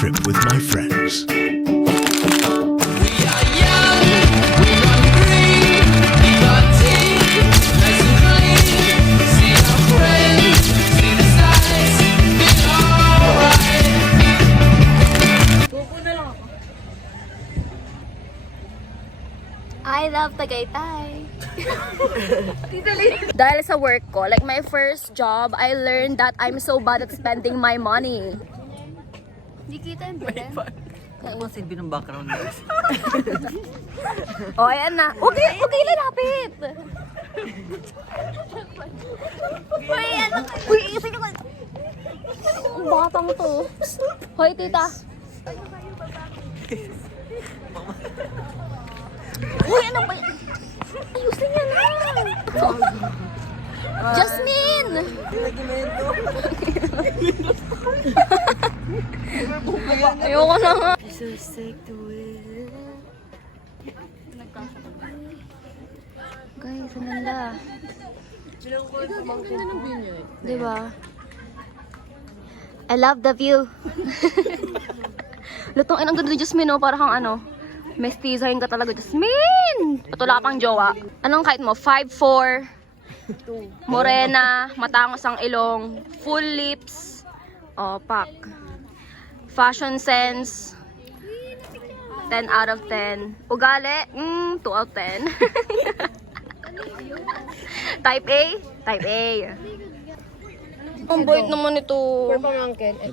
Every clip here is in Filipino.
trip with my friends. I love Tagaytay. Dahil sa work ko, like my first job, I learned that I'm so bad at spending my money. Hindi kita yung bilhin. Ano ba silbi ng background niya? Oh, ayan na. Okay, lapit. Uy, ano? Uy, isip ko. Ang batang to. Hoy, tita. Uy, ano ba? Ayusin niya na. Jasmine! Ayoko na nga. So sick to it. Guys, ang ganda. Diba? I love the view. Lutong ang ganda ni Jasmine, no? Para kang ano, mestizahin ka talaga, Jasmine! At wala pang jowa. Anong kahit mo? 5'4", morena, matangos ang ilong, full lips, pak. Fashion sense, 10 out of 10. Ugali, 2 out of 10. Type A? Type A. Ang bait naman ito.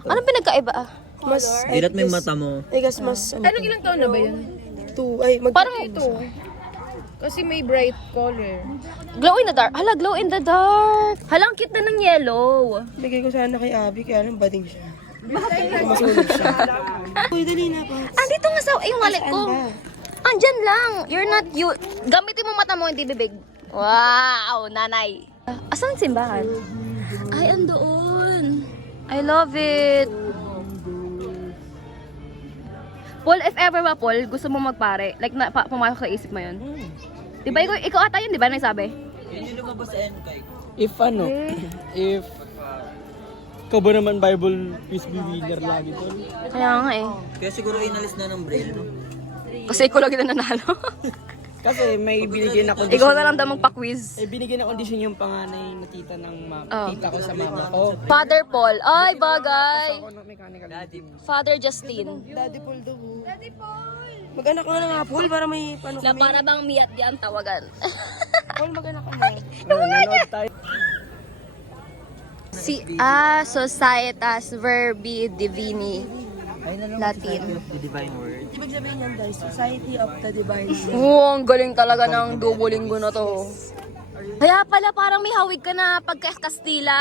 Anong pinagkaiba? Mas, Dilat may mata mo. I guess mas, Anong ilang taon na ba yun? 2, ay, Parang Ito. Kasi may bright color. glow in the dark. Hala, glow in the dark. Hala, ang cute na ng yellow. bigay ko sana kay Abby, kaya lang bading siya. Masunog siya. Uy, dali na pa. Andito nga sa, yung wallet ko. Andyan lang. You're not you. Gamitin mo mata mo, hindi bibig. Wow, nanay. Asan ang simbahan? Ay, andoon. I love it. Paul, if ever ba, Paul, gusto mo magpare, like, pumasok sa isip mo yun? Diba, ikaw ata yun, di ba, nagsabi? Hindi lumabas sa Enkay. If ano, if ikaw ba naman Bible quiz winner lagi tol? Kaya nga eh. Kaya siguro inalis na ng braille, no? Kasi ikaw lagi na nanalo. Kasi may binigyan na Ikaw condition. na lang daw magpa-quiz. Binigyan na condition yung panganay na tita ng Oh. tita ko sa mama ko. Father Paul. Ay, bagay. Ako ng mechanical. Father Justin. Daddy Paul daw. Daddy Paul! Mag-anak ka na nga, Paul, para may paano Na kami. para bang miyat di ang tawagan. Paul, mag-anak ka na. Nanood tayo. Si Societas Verbi Divini. Ay na lang, Latin. Society of the Divine Word. Ibig sabihin yan, guys, Society of the Divine Word. Oo, ang galing talaga ng Duolingo na to. Kaya pala parang may hawig ka na pagka Kastila.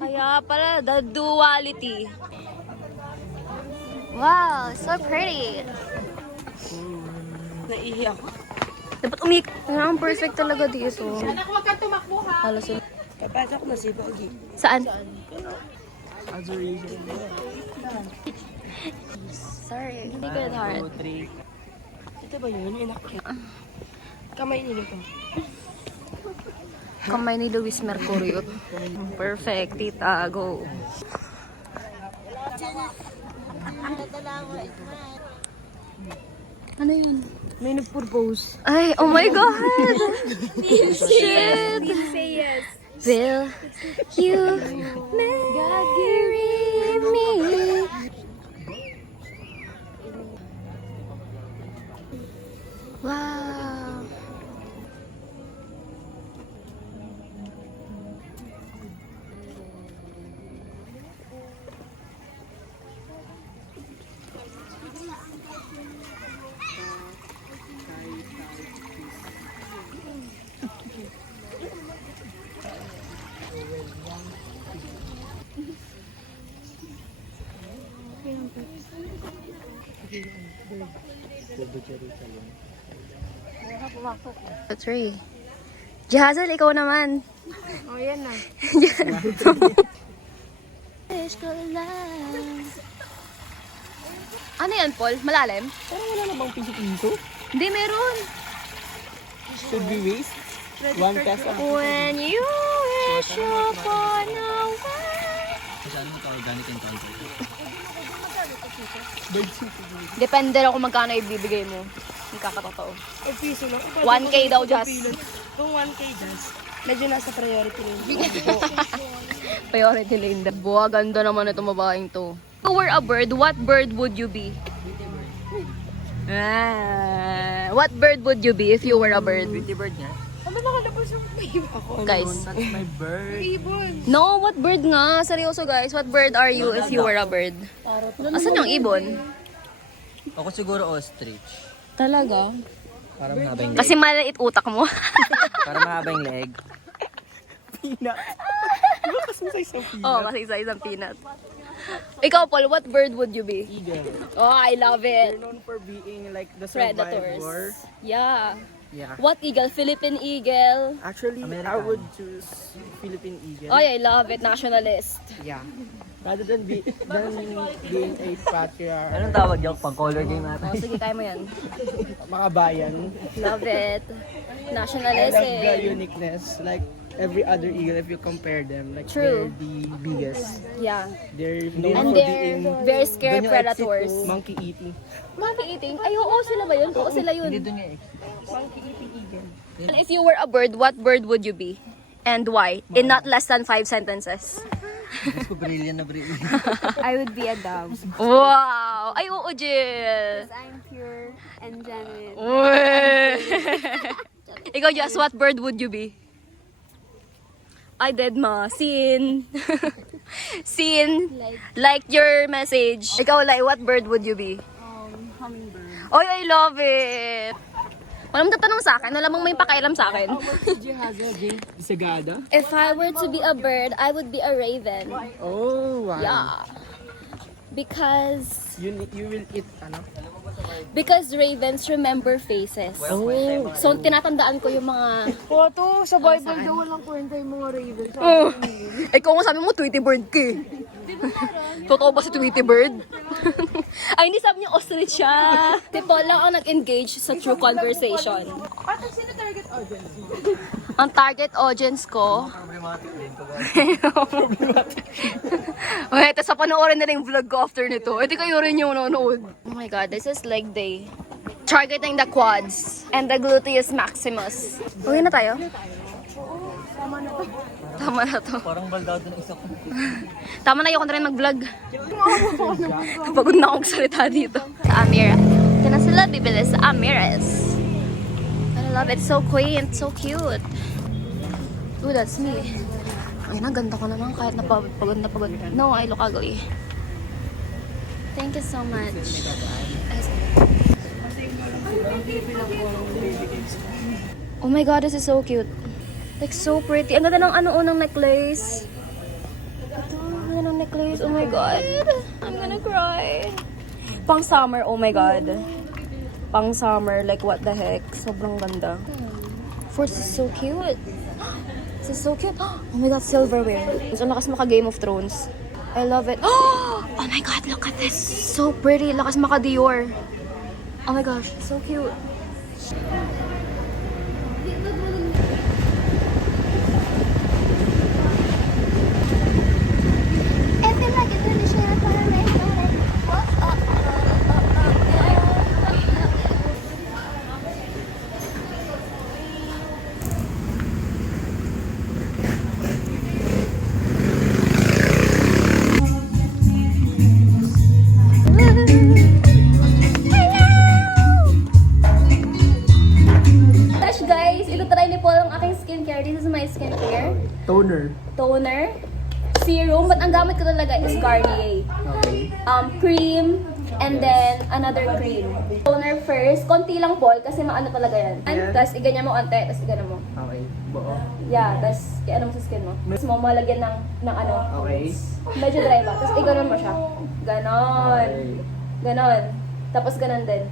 Kaya pala, the duality. Wow, so pretty. Naihi ako. Dapat ang perfect talaga dito. Anak, huwag kang tumakbo ha. Halos yun. Kapasok na si Pogi. Saan? Sorry, hindi ko yung heart. 2, 3. Ito ba yun? Inakyat. Kamay nila to. Kamay ni Luis Mercurio. Perfect, tita, go. Ano yun? May nag-propose. Ay, oh my God! Shit! Say yes. Will you marry me? Wow! That's right. Jahazal, ikaw naman. Oh, yan na. Ano yan, Paul? Malalim? Parang wala na bang piso-piso? Hindi, meron. Should be waste? One peso. When you wish upon a Masyado mo ito organic and content. Depende lang kung magkano ibibigay mo. Hindi kakatotoo. Ay, piso lang. 1K daw, Jazz. Kung 1K, Jazz. Medyo nasa priority lang. Priority Linda. Buwa, ganda naman itong babaeng to. If you were a bird, what bird would you be? What bird would you be if you were a bird? Pretty bird nga. Ano nakalabas yung babe ako? Guys. That's my bird. Ibon. No, what bird nga? Seryoso guys, what bird are you if you were a bird? Asan yung ibon? Ako siguro ostrich. Talaga? Para mahaba yung leg. Kasi maliit utak mo. Para mahaba yung leg. Peanut. Di ba kasi sa isang peanut? Oo, kasi isa-isang peanut. Ikaw, Paul, what bird would you be? Eagle. Oh, I love They're it. known for being like the Predators. survivor. Yeah. Yeah. What eagle? Philippine eagle. Actually, I American. would choose Philippine Eagle. Oh, I love it. Nationalist. Yeah. Rather than being a patriarch, Anong tawag yung pang color game natin? Oh, sige, kaya mo yan. makabayan. Love it. I Nationalist love the eh. uniqueness. Like every other eagle, if you compare them, like True. they're the biggest. Yeah. They're known And for they're being very scary Ganyan, predators. monkey eating. Monkey eating? Ay, oo, sila ba yun? Oo, sila yun. Hindi doon nga eh. And if you were a bird, what bird would you be? And why? In not less than 5 sentences. Gusto ko brilliant na brilliant. I would be a dove. Wow! Ay, oo, Jill! I'm pure and genuine. Ikaw, Jess, what bird would you be? I did ma. Scene. Scene. Like your message. Ikaw, like, what bird would you be? Hummingbird. Oh, I love it! Walang tatanong sa akin. Wala mong may pakialam sa akin. Sagada? If I were to be a bird, I would be a raven. Oh, wow. Yeah. Because You will eat, ano? ravens remember faces. Oh. So, tinatandaan ko yung mga... Photo, sa Bible daw walang kwenta yung mga raven. Oh, ikaw nga sabi mo, Tweety Bird ka eh. Totoo ba si Tweety Bird? Ay, hindi sabi niya ostrich siya. Si Paul lang ang nag-engage sa true conversation. Sino target audience mo? Ang target audience ko... Problematic din ko. Okay, tapos panoorin na lang yung vlog ko after nito. Ito kayo rin yung nanonood. Oh my god, this is leg day. Targeting the quads and the gluteus maximus. Uwi na tayo? Tama na to. Parang baldado ng isa ko. Tama na, ayoko na rin mag-vlog. Pagod na akong salita dito. Sa Amira. Ito na sila bibili sa Amira's. I love it. So quaint. So cute. Ooh, that's me. Ay, ganda ko naman kahit napagod na pagod. No, I look ugly. Thank you so much. Oh my god, this is so cute. Like, so pretty. Ang ganda ng unang necklace. Ito, ang ganda ng necklace. Oh my god. I'm gonna cry. Pang summer, oh my god. Pang summer, like what the heck. Sobrang ganda. This is so cute. This is so cute. Oh my god, silverware. Mas ang lakas maka Game of Thrones. I love it. Oh my god, look at this. So pretty. Lakas maka Dior. Oh my gosh, so cute. Gosh guys, ito try ni Paul ang aking skincare. This is my skincare. Toner. Toner, serum, but ang gamit ko talaga is Garnier. Okay. Cream, and then another cream. Toner first, konti lang Paul kasi maano talaga yan. Yeah. Tapos iganyan mo onte, tapos igano mo. Okay. Buo. Yeah, tapos i-ano mo sa skin mo. Tapos mo malagyan ng ano. Okay. Medyo dry ba? Tapos iganon mo siya. Ganon. Okay. Ganon. Tapos ganon din.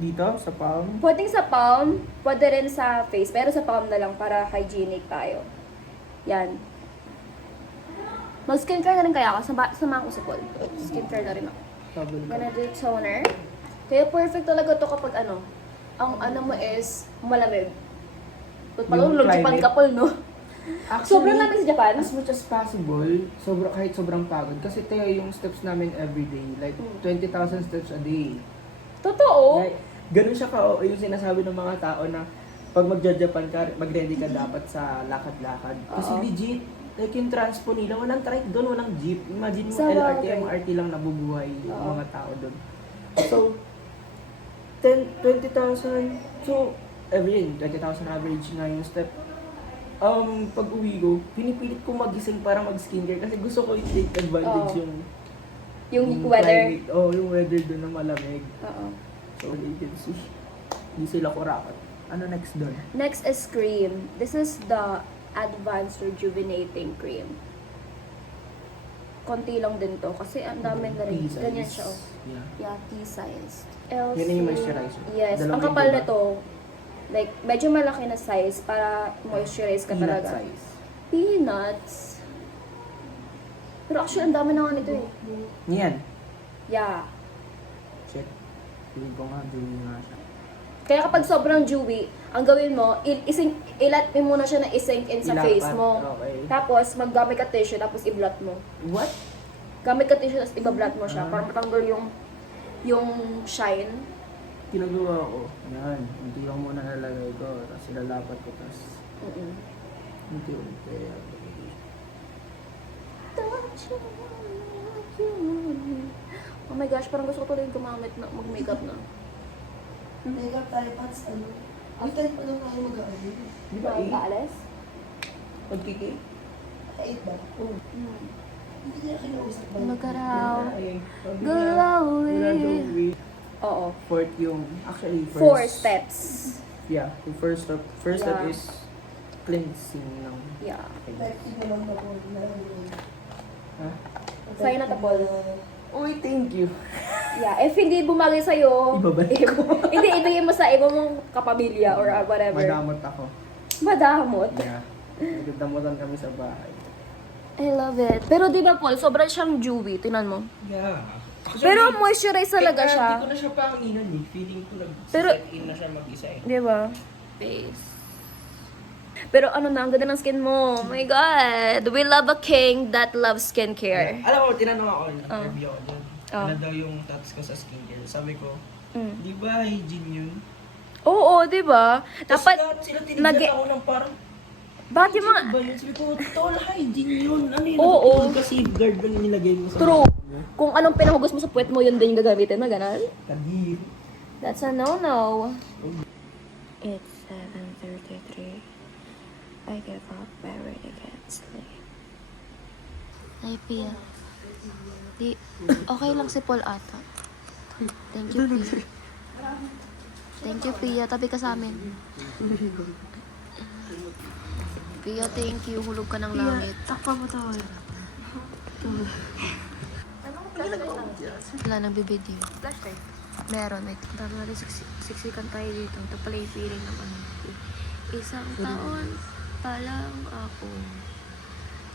Dito, sa palm. Pwedeng sa palm, pwede rin sa face, pero sa palm na lang para hygienic tayo. Yan. Mag-skincare na rin kaya ako. Samahan ko si Paul. Skincare na rin ako. Gonna do toner. Kaya perfect talaga to kapag ano, ang ano mo is malamig. Ba't pala Yung ulog Japan climate. couple, no? Sobrang namin sa Japan. As much as possible, kahit sobrang pagod. Kasi tayo yung steps namin everyday. Like, 20,000 steps a day. Totoo. Like, ganun siya yung sinasabi ng mga tao na pag magja-Japan ka, mag-ready ka dapat sa lakad-lakad. Kasi Oo. legit, like yung transpo nila, walang trike doon, walang jeep. Imagine mo, Sa LRT, bagay. MRT lang nabubuhay yung Oo. mga tao doon. So, 20,000. So, every day, 20,000 average na yung step. Pag uwi ko, pinipilit ko magising para mag-skincare kasi gusto ko i-take advantage Oo. Yung weather. climate. Yung weather doon na malamig. Oo. So, agency. Hindi sila kurakot. Ano next doon? Next is cream. This is the Advanced Rejuvenating Cream. Konti lang din to kasi ang dami na rin. Tea Ganyan size. siya, oh. Yeah. Yeah, tea size. Yan yung moisturizer. Yes. Dalawang Ang kapal diba? nito, like, medyo malaki na size para moisturize ka Peanut talaga. size. Peanuts. Pero actually, ang dami na nga nito eh. Yan. Yeah. Shit. Feeling ko nga, dewy nga siya. Kaya kapag sobrang dewy, ang gawin mo, ilat mo muna siya na isink in sa Ilapat, face mo. okay. Tapos, maggamit ka tissue, tapos i-blot mo. What? Gamit ka tissue, tapos i-blot mo siya. Ah. Para matanggal yung shine. Ginagawa ko. Yan. Hindi lang muna nalagay ko. Tapos ilalapat ko. Tapos Mm-mm. unti-unti. Oh my gosh, parang gusto ko tuloy gumamit na mag-makeup na. Makeup tayo, Pats, ano? After pa lang tayo mag-aali. Di ba eh? Kaalis? Pagkiki? 8 ba? Hindi niya kinausap ba? Look at how Glowy. glowy. Oo. Fourth yung, actually, first. 4 steps. Yeah. Yung first step Yeah. is cleansing ng Yeah. Like, hindi naman ako na Ha? Sa'yo na tapol. Uy, thank you. Yeah, if hindi bumagay sa'yo, Ibabalik ko. hindi, ibigay mo sa iba mong kapamilya or whatever. Madamot ako. Madamot. Yeah. Nagdamutan kami sa bahay. I love it. Pero di ba, Paul, sobrang siyang dewy. Tingnan mo. Yeah. Pero moisturize talaga siya. Hindi ko na siya panginan eh. Feeling ko Pero- nag-set in na siya mag-isa eh. Di ba? Face. Pero ano na, ang ganda ng skin mo. Oh my God. We love a king that loves skincare. Alam mo, tinanong ako, interview ako dyan. Oh. Ano daw yung thoughts ko sa skincare? Sabi ko, Mm. di ba hygiene yun? Oo, di ba? Tapos Dapat, lahat sila tinignan nag- ako ng parang, bakit yung mga... ba yun? Sabi ko, tol, hygiene yun. Ano yun? Oo. Natutulog ka safeguard ba nilagay mo sa True. Kung anong pinahugos mo sa puwet mo, yun din yung gagamitin mo, ganun? Kadiri. That's a no-no. It's 7:33. I give up. I really can't sleep. Ay, Pia. Okay lang si Paul ata. Thank you, Pia. Thank you, Pia. Tabi ka sa amin. Pia, thank you. Hulog ka ng langit. Takpa mo tayo. Wala nang bibidyo. Meron. Wait. Dami siksikan tayo dito. Ito pala yung feeling ng ano. Isang taon pa lang ako.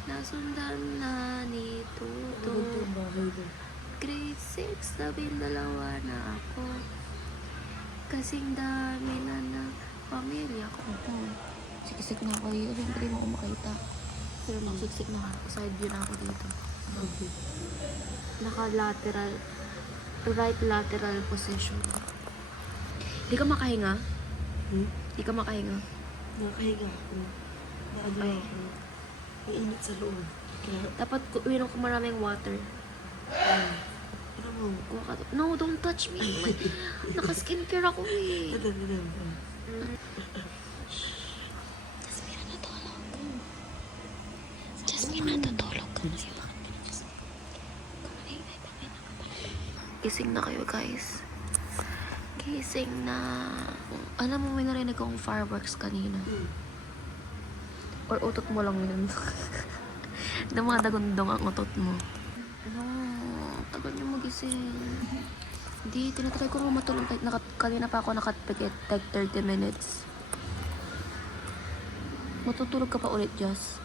Nasundan na ni Tuto. Grade 6, 12 na ako. Kasing dami na ng pamilya ko. Siksik na ako dito. Siyempre mo ako makita. Pero siksik na ako. Side view na ako dito. Naka-lateral. Right lateral position. Di ka makahinga? Di ka makahinga? Nakahiga ako. Naano Ay. ako. May init sa loob. Kaya, Dapat uminom ko maraming water. ano mo? Kuha ka. No, don't touch me. Naka-skincare ako eh. Dadam. Jasmine, natulog. Jasmine, natutulog ka na. Gising na kayo, guys. Gising na. Alam mo, may narinig akong fireworks kanina. Or utot mo lang yun. Dumadagundong ang utot mo. Ano? Tagal niyo magising. Hindi, tinatry ko nga matulog. Kanina pa ako nakapikit. Like 30 minutes. Matutulog ka pa ulit, Jazz.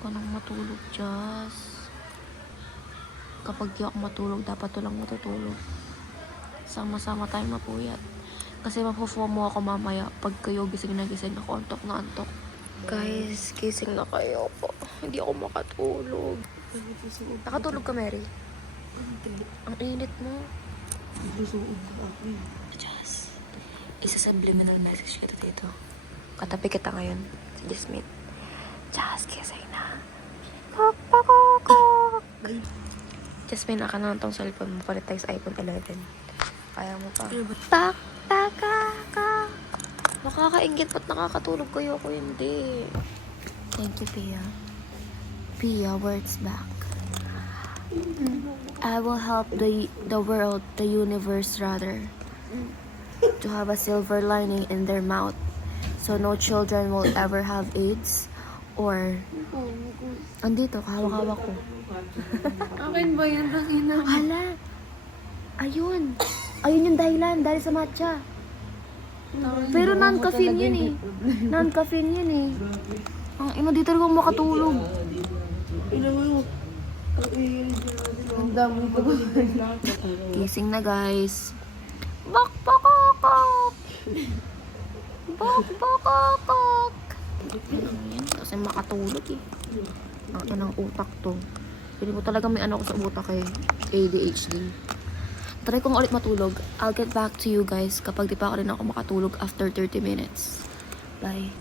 Anong matulog, Jazz? Kapag di ako matulog, dapat to lang matutulog. Sama-sama tayong mapuyat. Kasi mapufomo ako mamaya pag kayo gising na gising ako, antok na antok. Guys, gising na kayo po. Hindi ako makatulog. Nakatulog ka, Mary? Ang init mo. Just, isa-subliminal message kita dito. Katabi kita ngayon. Si Jasmine. Just gising na. Kok, kok, kok, kok. Jasmine, naka na tong cellphone mo. Palit tayo sa iPhone 11. Kaya mo pa. Tak, tak, tak. Nakakaingit, ba't nakakatulog kayo? Ako hindi. Thank you, Pia. Pia, words back. I will help the world, the universe rather, to have a silver lining in their mouth, so no children will ever have AIDS, or andito, kahawak-hawak ko. Akin ba yan? Hala! Ayun! Ayun yung dahilan, dahil sa matcha. Pero non-caffeine yun eh. Non-caffeine yun eh. Ang ina, dito rin ako makatulog. Ang dami ko. Gising na guys. Bak-bakakak! Bak-bakakak! Ayan, kasi makatulog eh. Ang inang utak to. Pili ko talaga may ano ko sa utak eh. ADHD. Try kong ulit matulog. I'll get back to you guys kapag di pa rin ako makatulog after 30 minutes. Bye.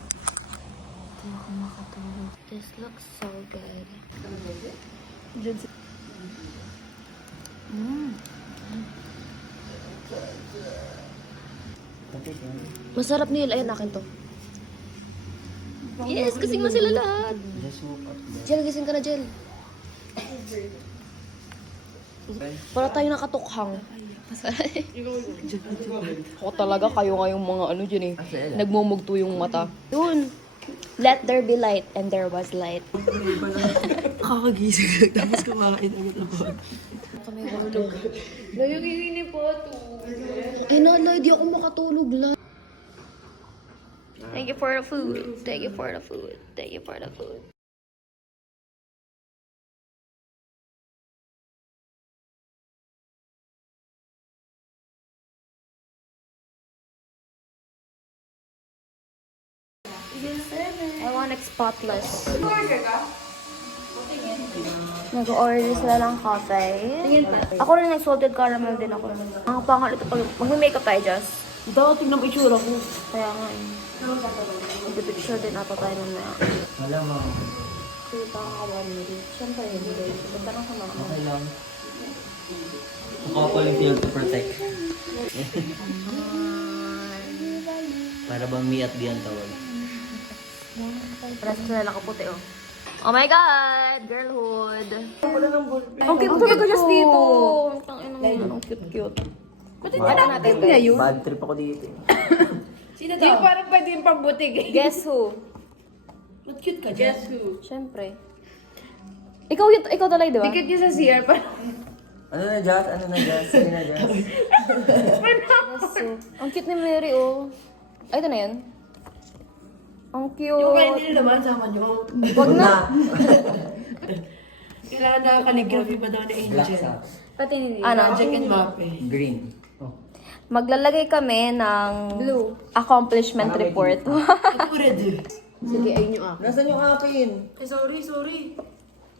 Di ako makatulog. This looks so good. Masarap nil. Ayan, akin to. Yes, gising na sila lahat. Jel, gising ka na, Jel. Para tayo nakatukhang. Ako talaga, kayo nga yung mga ano dyan eh. Nagmumugto yung mata. Yun. Let there be light, and there was light. Kakagising lang, tapos kumakain agad ako. Kami hulog. Nayukinig po ito. Ay na, di ako makatulog lang. Thank you for the food. Thank you for the food. Thank you for the food. I want it spotless. Nag-order sila ng coffee. Ako rin nag-salted caramel din ako. Ang pangal ito pag mag-makeup tayo, Jess. Ito, tignan mo itsura ko. Kaya nga eh. Mag-picture din ata tayo mamaya. Wala mo. Kita ka ka-1 Siyempre hindi. Punta lang sa mga. Okay lang. Mukha pa yung field to protect. Para bang me at the tawag. Parang sila nakaputi oh. Oh my God! Girlhood! Ang cute talaga just dito! Ang cute-cute. Ba't yung natin guys? Bad trip ako dito. Di parang pwede yung pambutig eh. Guess who? Ba't cute ka dyan? Guess who? Siyempre. Ikaw talaga, di ba? Dikit niya sa CR parang. Ano na, Jazz? Ano na, Jazz? Sige na, Jazz. Ang cute ni Mary, oh. Ay, ito na yun. Ang cute. Yung kaya hindi naman, sama nyo. Wag na. Kailangan na calligraphy pa daw ni Black Angel. socks. Pati hindi. Ano? Jack and Mape. Green. Oh. Maglalagay kami ng Blue. accomplishment report. Ako ready. Sige, ayun yung ako. Nasaan yung akin? Eh, sorry.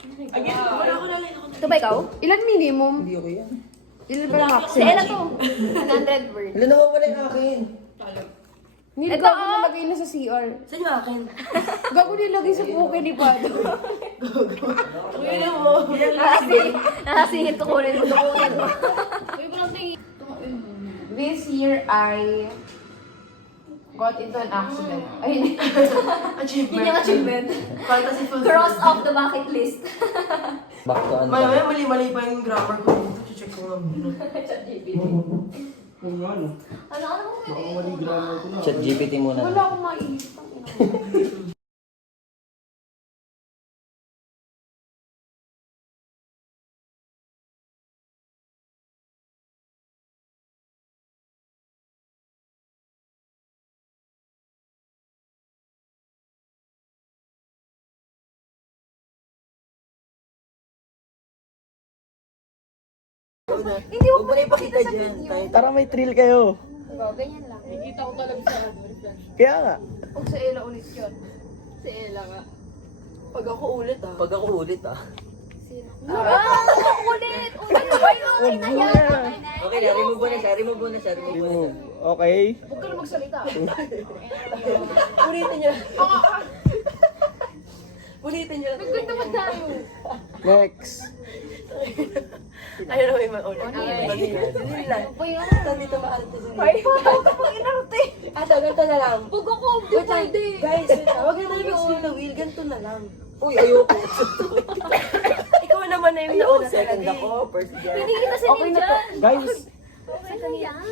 Again, wala ako na lang. Ito ba ikaw? Ilan minimum? Hindi ako yan. Ilan ba lang ako? Si Ella to. 100 words. Wala nawawala yung akin. Hindi Ito, ko oh. nilagay na sa CR. Saan yung akin? Gago nilagay sa puke ni Pado. Ngayon mo. Nakasingit ko kunin mo. Kunin mo. This year, I got into an accident. Ay, hindi. Achievement. Yun yung achievement. Fantasy fulfillment. Cross off the bucket list. Back to ano. Maya, mali-mali pa yung grammar ko dito. Check ko nga muna. Ano mo? Chat GPT muna. Wala akong maisip. Hindi ko Huwag mo na ipakita dyan. Para may thrill kayo. Diba, ganyan lang. Nakikita ko talaga sa reflection. Kaya nga. Pag sa Ella ulit yun. Sa Ella nga. Pag ako ulit ah. Pag ako ulit ah. Ulit! Ulit! na yan. Okay na, remove mo na siya, remove mo na siya, remove mo na siya. Okay. Huwag ka na magsalita. Ulitin niyo. Ulitin niyo. Nagkanta ba tayo? Next. Ayun na may maulit. Dali lang. Ano ba yan? Nandito maarte sa Ay, pag inarte. ganito na lang. Pag ako, di Wait lang. pwede. Guys, wait lang. Huwag na tayo mag-spin the wheel. Ganito na lang. Uy, ayoko. Ikaw naman na yung nauna Second talaga. ako, first guy. Hindi kita si Okay na to. Guys,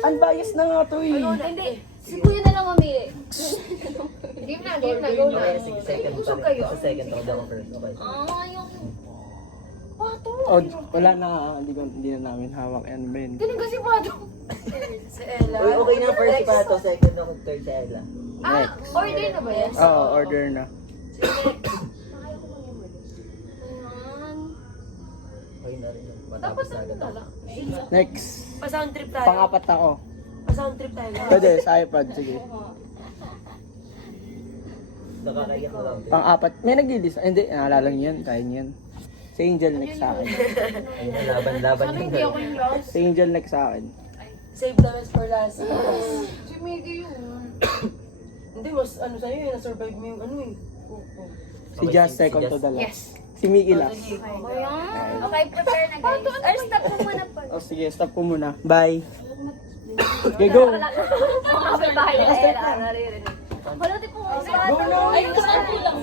unbiased na nga to eh. Hindi. Si Kuya na lang mamili. Game na, go na. Okay, sige, second pa Usog rin. kayo. Sa second ako daw first, okay. Ayoko. Pato. Oh, wala na. Hindi na namin hawak yan, Ben. Ganun kasi Pato. Si Ella. Uy, okay na, first pa to, second ako, third sa Ella. Order na ba yan? Oo, order na. Okay na rin. Tapos Matapos na ano agad na ako. lang? Next. Pa-sound trip tayo. Pang-apat ako. Pa-sound trip tayo. Pwede, sa iPad. Sige. Nakakaiyak na lang. Pang-apat. May nag-i-design. Hindi, naalala niyo yan. Kaya niyo yan. Si Angel next sa akin. Ayun na, laban-laban Sana yung hindi ako yung last. Si Angel next sa akin. Save the best for last. Si Miggy yun. Hindi, mas ano sa'yo eh, na-survive mo yung ano eh. Si Just second to the last. Yes. Si Mickey last. Ayan. Okay, prepare na guys. Or stop mo muna po. Oh, sige, stop ko muna. Bye. Okay, go. Kapit bahay na Ella. Naririnig. Wala di po. Ay, saan po lang.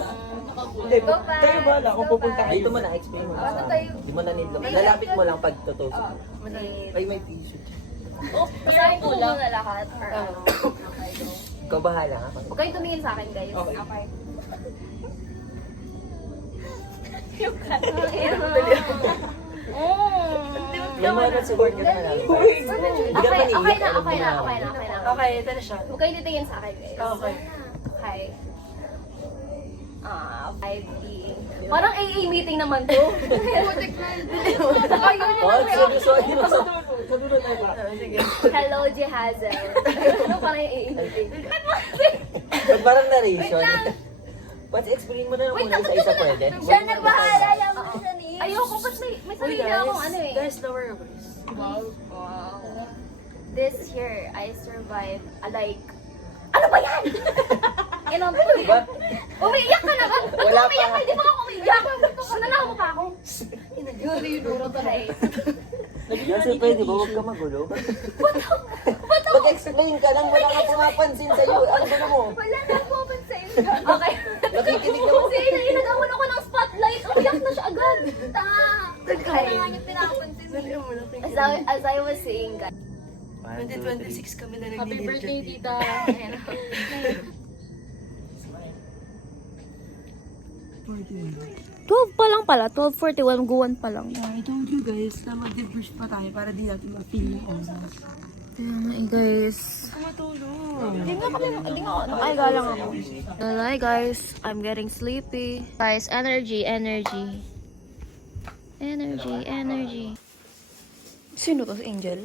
Hindi, kayo bala kung pupunta Ay, ito kayo. mo na, explain mo. Basta tayo. Di mo na need lang. Lalapit mo lang pag tutusok. Ay, may t-shirt. Basahin ko muna lahat. Or ano. Ikaw bahala ha. Huwag kayong tumingin sa akin guys. Okay. May mga support ka na lang. Okay na. Okay, ito na siya. Huwag kayong titingin sa akin guys. Okay. Okay. 5D. Parang AA meeting naman to. Putik na. Ayun Oh, seryoso. Sige. Hello, Jehazel. Ano parang yung AA meeting? Ba't parang narration? Ba't explain mo na lang muna isa-isa pwede? Siya na bahala. Ayoko, ba't may sarili akong ano eh. Guys, lower your voice. Wow. This year, I survived like... Ano ba yan? Diba? Umiiyak ka na ba? Ba't Wala pa. umiiyak ka? Hindi ba ako umiiyak? Nanakaw mo pa ako. Kasi pwede ba? Huwag ka magulo. Mag-explain ka lang. Wala ka pumapansin sa'yo. Ano ba mo? Wala na ako pansin. Okay. Nakikinig naman. Kasi inagawan ako ng spotlight. Umiyak na siya agad. Tanga. Okay. As I was saying, guys. 2026 kami na Happy birthday, tita. 12 pa lang pala. 12:41. Guwan pa lang. I told you guys na mag-debrief pa tayo para di natin ma-feel yung oras. Kaya nga guys. Hindi nga ako. Nakaiga lang ako. Hi guys. I'm getting sleepy. Guys, energy. Sino to? Si Angel?